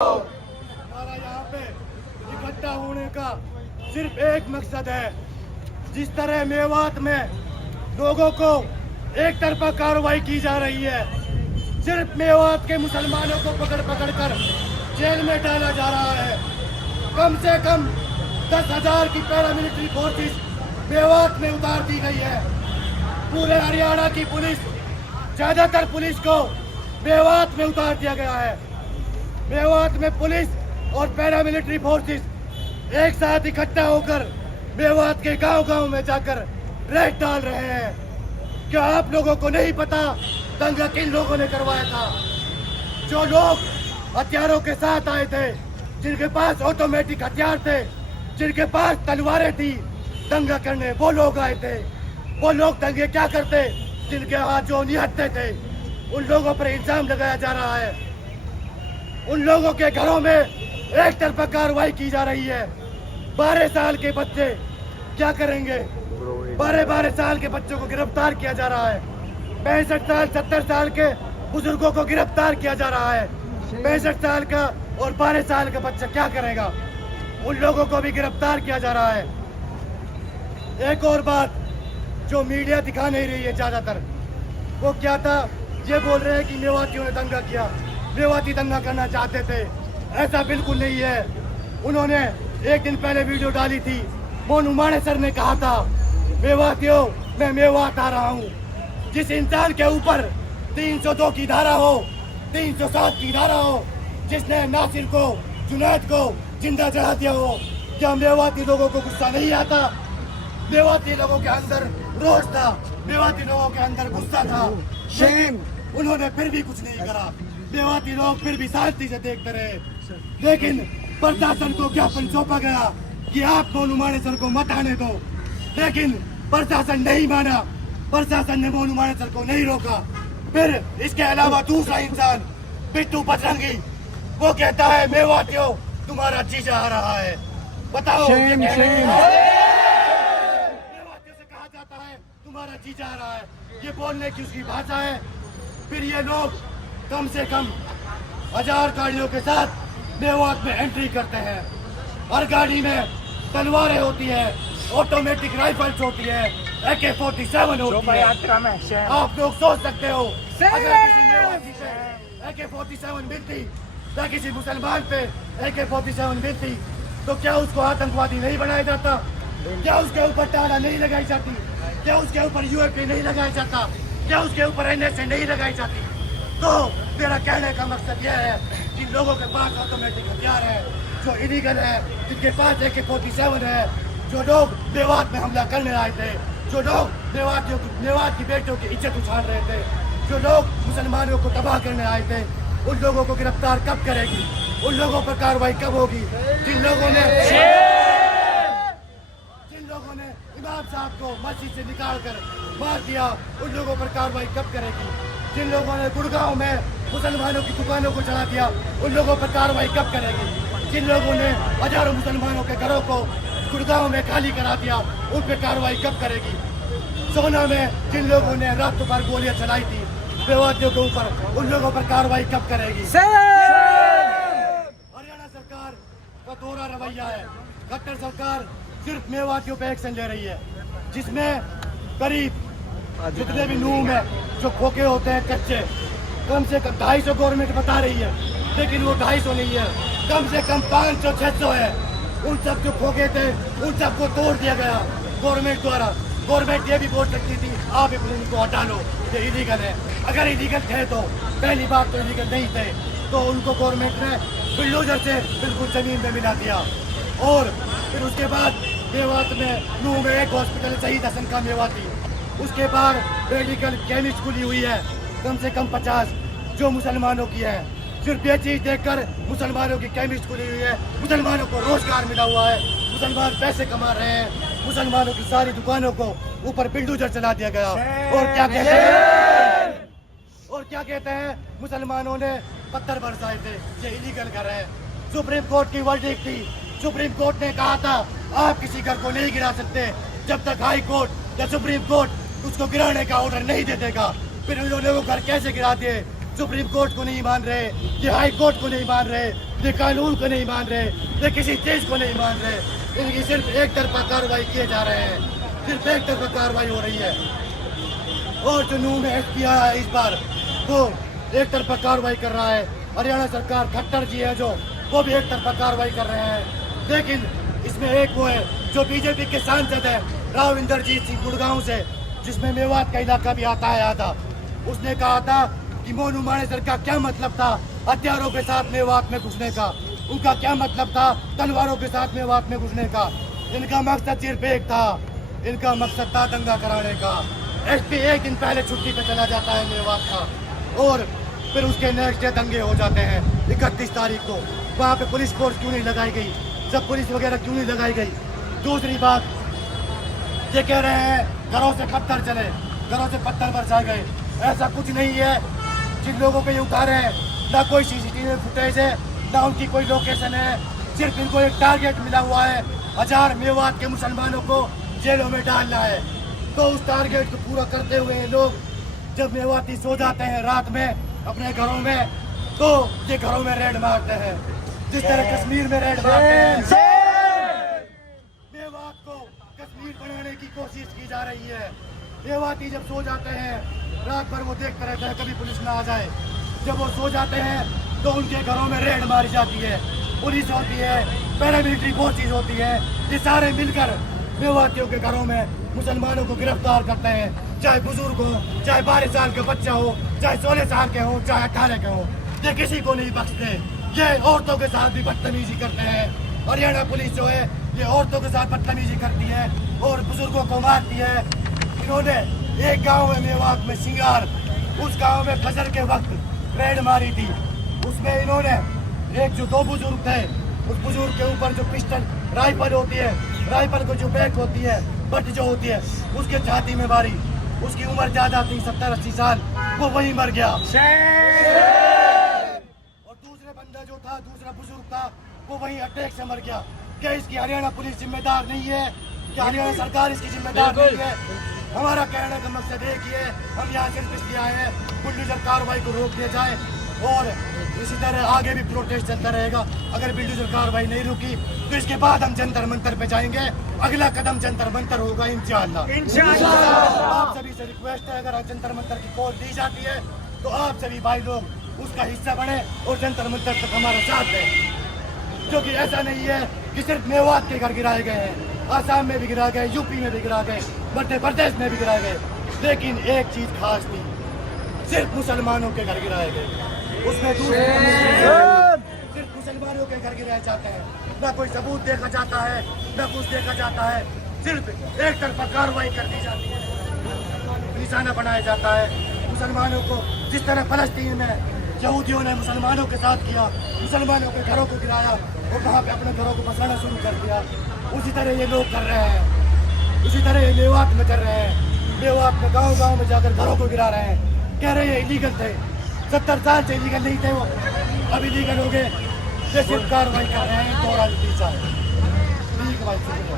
हमारा यहाँ पे इकट्ठा होने का सिर्फ एक मकसद है। जिस तरह मेवात में लोगों को एक तरफा कार्रवाई की जा रही है, सिर्फ मेवात के मुसलमानों को पकड़ पकड़ कर जेल में डाला जा रहा है। कम से कम 10,000 की पैरामिलिट्री फोर्सेस मेवात में उतार दी गई है। पूरे हरियाणा की पुलिस, ज्यादातर पुलिस को मेवात में उतार दिया गया है। मेवात में पुलिस और पैरामिलिट्री फोर्सेस एक साथ इकट्ठा होकर मेवात के गांव-गांव में जाकर रेड डाल रहे हैं। क्या आप लोगों को नहीं पता दंगा किन लोगों ने करवाया था? जो लोग हथियारों के साथ आए थे, जिनके पास ऑटोमेटिक हथियार थे, जिनके पास तलवारें थी दंगा करने, वो लोग आए थे। वो लोग दंगे क्या करते? जिनके हाथ जो निहत्थे थे, उन लोगों पर इल्जाम लगाया जा रहा है। उन लोगों के घरों में एक तरफा कार्रवाई की जा रही है। 12 साल के बच्चे क्या करेंगे? 12 साल के बच्चों को गिरफ्तार किया जा रहा है। 65 साल 70 साल के बुजुर्गों को गिरफ्तार किया जा रहा है। 65 साल का और 12 साल का बच्चा क्या करेगा? उन लोगों को भी गिरफ्तार किया जा रहा है। एक और बात जो मीडिया दिखा नहीं रही है ज्यादातर, वो क्या था? ये बोल रहे हैं कि मेवातियों ने दंगा किया, मेवाती दंगा करना चाहते थे। ऐसा बिल्कुल नहीं है। उन्होंने एक दिन पहले वीडियो डाली थी। मोनू मानेसर ने कहा था, मेवातियों मैं मेवात आ रहा हूँ। जिस इंसान के ऊपर 302 की धारा हो, 307 की धारा हो, जिसने नासिर को, जुनैद को जिंदा चढ़ा दिया हो, क्या मेवाती लोगों को गुस्सा नहीं आता? मेवाती लोगों के अंदर रोष था, मेवाती लोगों के अंदर गुस्सा था। शेम उन्होंने फिर भी कुछ नहीं करा। मेवाती लोग फिर भी शांति से देखते रहे। लेकिन प्रशासन को ज्ञापन सौंपा गया कि आप मोनू मानेसर को मत आने दो, लेकिन प्रशासन नहीं माना। प्रशासन ने मोनू मानेसर को नहीं रोका। फिर इसके अलावा दूसरा इंसान बिट्टू बजरंगी, वो कहता है मेवातियों तुम्हारा जीजा आ रहा है। बताओ, मेवातियों से कहा जाता है तुम्हारा जीजा आ रहा है, ये बोलने की उसकी भाषा है। फिर ये लोग कम से कम 1000 गाड़ियों के साथ मेवात में एंट्री करते हैं। हर गाड़ी में तलवारें होती है, ऑटोमेटिक राइफल्स होती है, AK-47 होती है। आप लोग सोच सकते हो अगर किसी मेवाती पे AK-47 मिलती या किसी मुसलमान पे AK-47 मिलती तो क्या उसको आतंकवादी नहीं बनाया जाता? क्या उसके ऊपर टाला नहीं लगाई जाती? क्या उसके ऊपर UAP नहीं लगाया जाता? क्या उसके ऊपर NSA नहीं लगाई जाती? तो मेरा कहने का मकसद यह है, जिन लोगों के पास ऑटोमेटिक हथियार है, जो इलीगल है, जिनके पास AK-47 है, जो लोग मेवात में हमला करने आए थे, जो लोग मेवात की बेटियों की इज्जत उछाल रहे थे, जो लोग मुसलमानों को तबाह करने आए थे, उन लोगों को गिरफ्तार कब करेगी? उन लोगों पर कार्रवाई कब होगी? जिन लोगों ने इमाम साहब को मस्जिद से निकाल कर मार दिया, उन लोगों पर कार्रवाई कब करेगी? जिन लोगों ने गुड़गांव में मुसलमानों की दुकानों को चढ़ा दिया, उन लोगों पर कार्रवाई कब करेगी? जिन लोगों ने हजारों मुसलमानों के घरों को गुड़गांव में खाली करा दिया, उन पर कार्रवाई कब करेगी? सोना में जिन लोगों ने रात भर गोलियां चलाई थी मेवातियों के ऊपर, उन लोगों पर कार्रवाई कब करेगी? हरियाणा सरकार का दोहरा रवैया है। खट्टर सरकार सिर्फ मेवातियों पे एक्शन ले रही है, जिसमें करीब जितने भी नूम है, जो खोखे होते हैं कच्चे, कम से कम 250 गवर्नमेंट बता रही है, लेकिन वो 250 नहीं है, कम से कम 500-600 है। उन सब जो खोखे थे उन सबको तोड़ दिया गया गवर्नमेंट द्वारा। गवर्नमेंट ये भी बोल सकती थी आप इनको हटा लो, ये इलीगल है। अगर इलीगल थे तो पहली बात तो इलीगल नहीं थे, तो उनको गवर्नमेंट ने बिल्डोजर से बिल्कुल जमीन में मिला दिया। और फिर उसके बाद मेवात में नूह में एक हॉस्पिटल शहीद हसन का मेवाती, उसके बाद मेडिकल केमिस्ट खुली हुई है कम से कम 50 जो मुसलमानों की है। सिर्फ ये चीज देखकर मुसलमानों की केमिस्ट खुली हुई है, मुसलमानों को रोजगार मिला हुआ है, मुसलमान पैसे कमा रहे हैं। मुसलमानों की सारी दुकानों को ऊपर बिल्डोजर चला दिया गया। और क्या कहते हैं मुसलमानों ने पत्थर बरसाए थे, ये इलीगल कर रहे हैं। सुप्रीम कोर्ट की वर्डिक्ट थी, सुप्रीम कोर्ट ने कहा था आप किसी घर को नहीं गिरा सकते जब तक हाई कोर्ट या सुप्रीम कोर्ट उसको गिराने का ऑर्डर नहीं दे देगा। फिर उन्होंने वो घर कैसे गिरा दिए? सुप्रीम कोर्ट को नहीं मान रहे, कि हाई कोर्ट को नहीं मान रहे, ये कानून को नहीं मान रहे, ये किसी चीज को नहीं मान रहे। इनकी सिर्फ एक तरफा कार्रवाई किए जा रहे हैं, सिर्फ एक तरफा कार्रवाई हो रही है। और जो नून एफपीआई है इस बार वो एक तरफा कार्रवाई कर रहा है। हरियाणा सरकार खट्टर जी है जो वो भी एक तरफा कार्रवाई कर रहे हैं। लेकिन इसमें एक वो है जो बीजेपी के सांसद है राव इंद्रजीत सिंह गुड़गांव से, जिसमें मेवात का इलाका भी आता है आधा। उसने कहा था कि मोनू मानेसर का क्या मतलब था हथियारों के साथ मेवात में घुसने का, उनका क्या मतलब था तलवारों के साथ मेवात में घुसने का। इनका मकसद सिर्फ एक था, इनका मकसद था दंगा कराने का। एसपी एक दिन पहले छुट्टी पे चला जाता है मेवात का और फिर उसके नेक्स्ट डे दंगे हो जाते हैं 31 तारीख को। वहाँ पे पुलिस फोर्स क्यों नहीं लगाई गई, जब पुलिस वगैरह क्यों नहीं लगाई गई। दूसरी बात ये कह रहे हैं घरों से पत्थर चले, घरों से पत्थर बरसाए गए। ऐसा कुछ नहीं है। जिन लोगों को ये उतारे हैं ना कोई सीसीटीवी फुटेज है ना उनकी कोई लोकेशन है, सिर्फ इनको एक टारगेट मिला हुआ है 1000 मेवात के मुसलमानों को जेलों में डालना है। तो उस टारगेट को पूरा करते हुए ये लोग जब मेवाती सो जाते हैं रात में अपने घरों में तो ये घरों में रेड मारते हैं, जिस तरह कश्मीर में रेड मारते हैं। मेवात को कश्मीर बनाने की कोशिश की जा रही है। मेवाती जब सो जाते हैं रात भर वो देखते रहते हैं कभी पुलिस ना आ जाए। जब वो सो जाते हैं तो उनके घरों में रेड मारी जाती है, पुलिस होती है, पैरामिलिट्री फोर्सेज होती है। ये सारे मिलकर मेवातियों के घरों में मुसलमानों को गिरफ्तार करते हैं, चाहे बुजुर्ग हो, चाहे 12 साल के बच्चा हो, चाहे 16 साल के हो, चाहे 18 के हो। ये किसी को नहीं बख्शते। ये औरतों के साथ भी बदतमीजी करते हैं। हरियाणा पुलिस जो है ये औरतों के साथ बदतमीजी करती है और बुजुर्गों को मारती है। इन्होंने एक गांव में मेवात में सिंगार, उस गांव में फजर के वक्त रेड मारी थी। उसमें इन्होंने एक जो 2 बुजुर्ग थे उस बुजुर्ग के ऊपर जो पिस्टल राइफल होती है, राइफल को जो बैक होती है, बट जो होती है उसके छाती में मारी। उसकी उम्र ज्यादा थी 70-80 साल, वो वहीं मर गया। और दूसरे बंदा जो था, दूसरा बुजुर्ग था, वो वहीं अटैक से मर गया। क्या इसकी हरियाणा पुलिस जिम्मेदार नहीं है? क्या हरियाणा सरकार इसकी जिम्मेदार नहीं है? हमारा कहने का मकसद एक ही है, हम यहाँ सिर्फ इसलिए आए हैं बुलडोजर कार्रवाई को रोक दिया जाए और इसी तरह आगे भी प्रोटेस्ट चलता रहेगा। अगर बुलडोजर कार्रवाई नहीं रुकी तो इसके बाद हम जंतर मंतर पे जाएंगे। अगला कदम जंतर मंतर होगा इंशाअल्लाह। आप सभी से रिक्वेस्ट है, अगर जंतर मंतर की कॉल दी जाती है तो आप सभी भाई लोग उसका हिस्सा बने और जंतर मंतर तक हमारा साथ दें। क्योंकि ऐसा नहीं है कि सिर्फ मेवात के घर गिराए गए हैं, आसाम में भी गिरा गए, यूपी में भी गिरा गए, मध्य प्रदेश में भी गिराए गए। लेकिन एक चीज खास थी, सिर्फ मुसलमानों के घर गिराए गए। उसमें सिर्फ मुसलमानों के घर गिराए जाते हैं, ना कोई सबूत देखा जाता है, ना कुछ देखा जाता है। सिर्फ एक तरफा कार्रवाई कर दी जाती है, निशाना बनाया जाता है मुसलमानों को। जिस तरह फलस्तीन में यहूदियों ने मुसलमानों के साथ किया, मुसलमानों के घरों को गिराया और वहाँ पे अपने घरों को बसाना शुरू कर दिया, उसी तरह ये लोग कर रहे हैं। उसी तरह ये मेवात में कर रहे हैं। मेवात में गांव-गांव में जाकर घरों को गिरा रहे हैं। कह रहे हैं इलीगल थे, 70 साल से इलीगल नहीं थे वो, अब इलीगल हो गए। ये सिर्फ कार्रवाई कर रहे हैं 2 राजनीति। ठीक भाई, शुक्रिया।